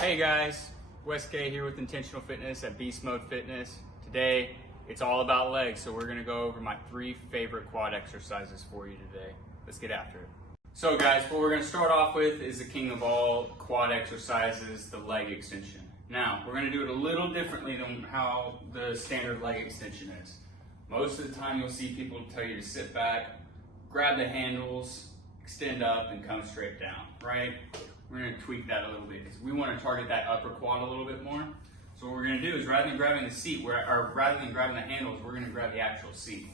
Hey guys, Wes K here with Intentional Fitness at Beast Mode Fitness. Today, it's all about legs, so we're gonna go over my 3 favorite quad exercises for you today. Let's get after it. So guys, what we're gonna start off with is the king of all quad exercises, the leg extension. Now, we're gonna do it a little differently than how the standard leg extension is. Most of the time you'll see people tell you to sit back, grab the handles, extend up, and come straight down, right? We're gonna tweak that a little bit because we wanna target that upper quad a little bit more. So what we're gonna do is rather than grabbing the seat, or rather than grabbing the handles, we're gonna grab the actual seat.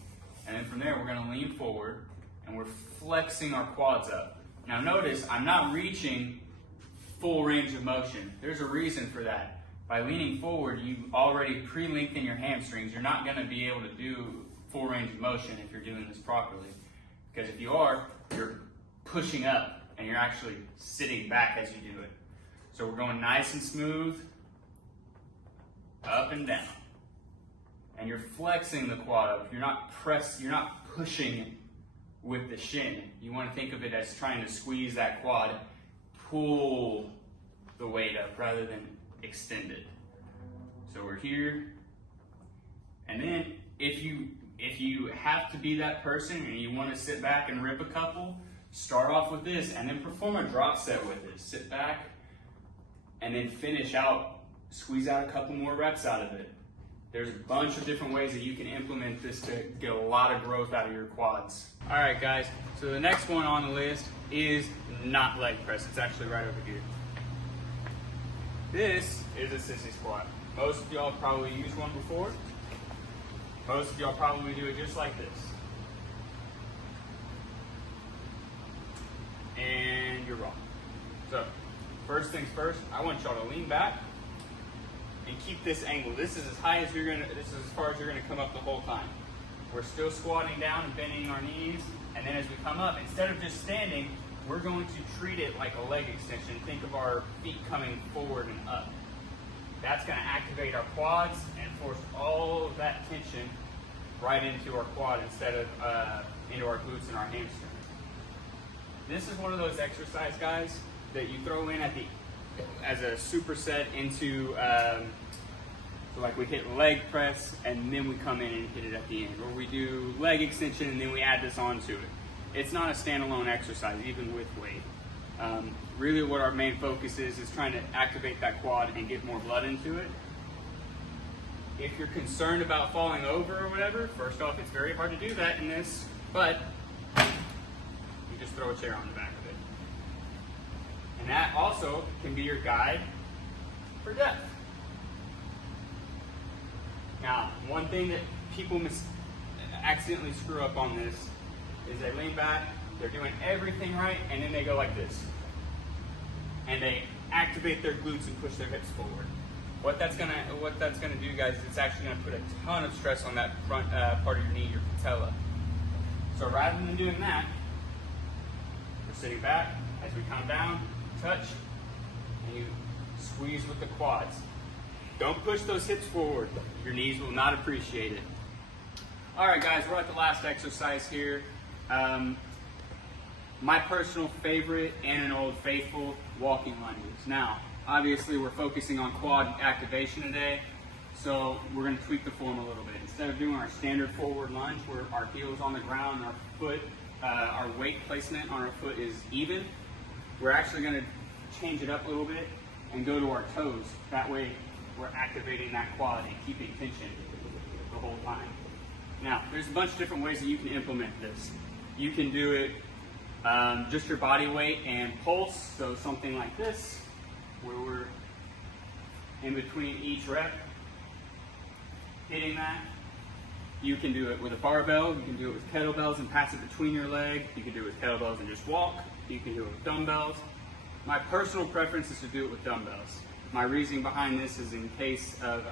And then from there, we're gonna lean forward and we're flexing our quads up. Now notice, I'm not reaching full range of motion. There's a reason for that. By leaning forward, you already pre-lengthen your hamstrings. You're not gonna be able to do full range of motion if you're doing this properly. Because if you are, you're pushing up and you're actually sitting back as you do it. So we're going nice and smooth, up and down. And you're flexing the quad up. You're not pushing with the shin. You want to think of it as trying to squeeze that quad, pull the weight up rather than extend it. So we're here. And then if you have to be that person and you want to sit back and rip a couple, start off with this and then perform a drop set with it. Sit back and then finish out, squeeze out a couple more reps out of it. There's a bunch of different ways that you can implement this to get a lot of growth out of your quads. All right guys, so the next one on the list is not leg press. It's actually right over here. This is a sissy squat. Most of y'all probably used one before. Most of y'all probably do it just like this. And you're wrong. So, first things first, I want y'all to lean back and keep this angle. This is as far as you're gonna come up the whole time. We're still squatting down and bending our knees, and then as we come up, instead of just standing, we're going to treat it like a leg extension. Think of our feet coming forward and up. That's gonna activate our quads and force all of that tension right into our quad instead of into our glutes and our hamstrings. This is one of those exercise, guys, that you throw in as a superset into, so like we hit leg press and then we come in and hit it at the end. Or we do leg extension and then we add this onto it. It's not a standalone exercise, even with weight. Really what our main focus is trying to activate that quad and get more blood into it. If you're concerned about falling over or whatever, first off, it's very hard to do that in this, but you just throw a chair on the back of it. And that also can be your guide for depth. Now, one thing that people accidentally screw up on this is they lean back, they're doing everything right, and then they go like this. And they activate their glutes and push their hips forward. What that's gonna do, guys, is it's actually gonna put a ton of stress on that front part of your knee, your patella. So rather than doing that, we're sitting back. As we come down, touch, and you squeeze with the quads. Don't push those hips forward. Your knees will not appreciate it. All right, guys, we're at the last exercise here. My personal favorite and an old faithful, walking lunges. Now, obviously, we're focusing on quad activation today, so we're going to tweak the form a little bit. Instead of doing our standard forward lunge where our heel is on the ground and our foot, our weight placement on our foot is even, we're actually going to change it up a little bit and go to our toes. That way, we're activating that quad and keeping tension the whole time. Now, there's a bunch of different ways that you can implement this. You can do it just your body weight and pulse, so something like this, where we're in between each rep, hitting that. You can do it with a barbell, you can do it with kettlebells and pass it between your legs. You can do it with kettlebells and just walk. You can do it with dumbbells. My personal preference is to do it with dumbbells. My reasoning behind this is in case of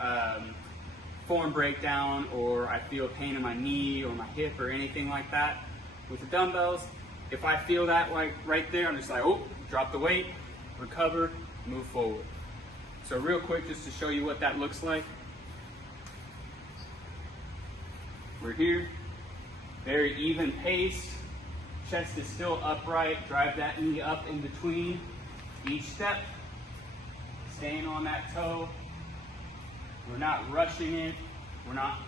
form breakdown, or I feel pain in my knee or my hip or anything like that. With the dumbbells, if I feel that like right there, I'm just like, oh, drop the weight, recover, move forward. So real quick, just to show you what that looks like. We're here, very even paced. Chest is still upright. Drive that knee up in between each step. staying on that toe. We're not rushing it. We're not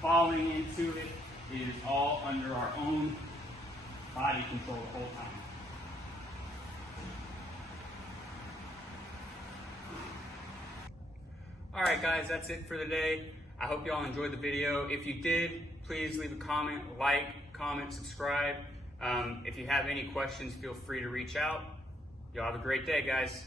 falling into it. It is all under our own body control the whole time. All right, guys, that's it for the day. I hope y'all enjoyed the video. If you did, please leave a comment, like, comment, subscribe. If you have any questions, feel free to reach out. Y'all have a great day, guys.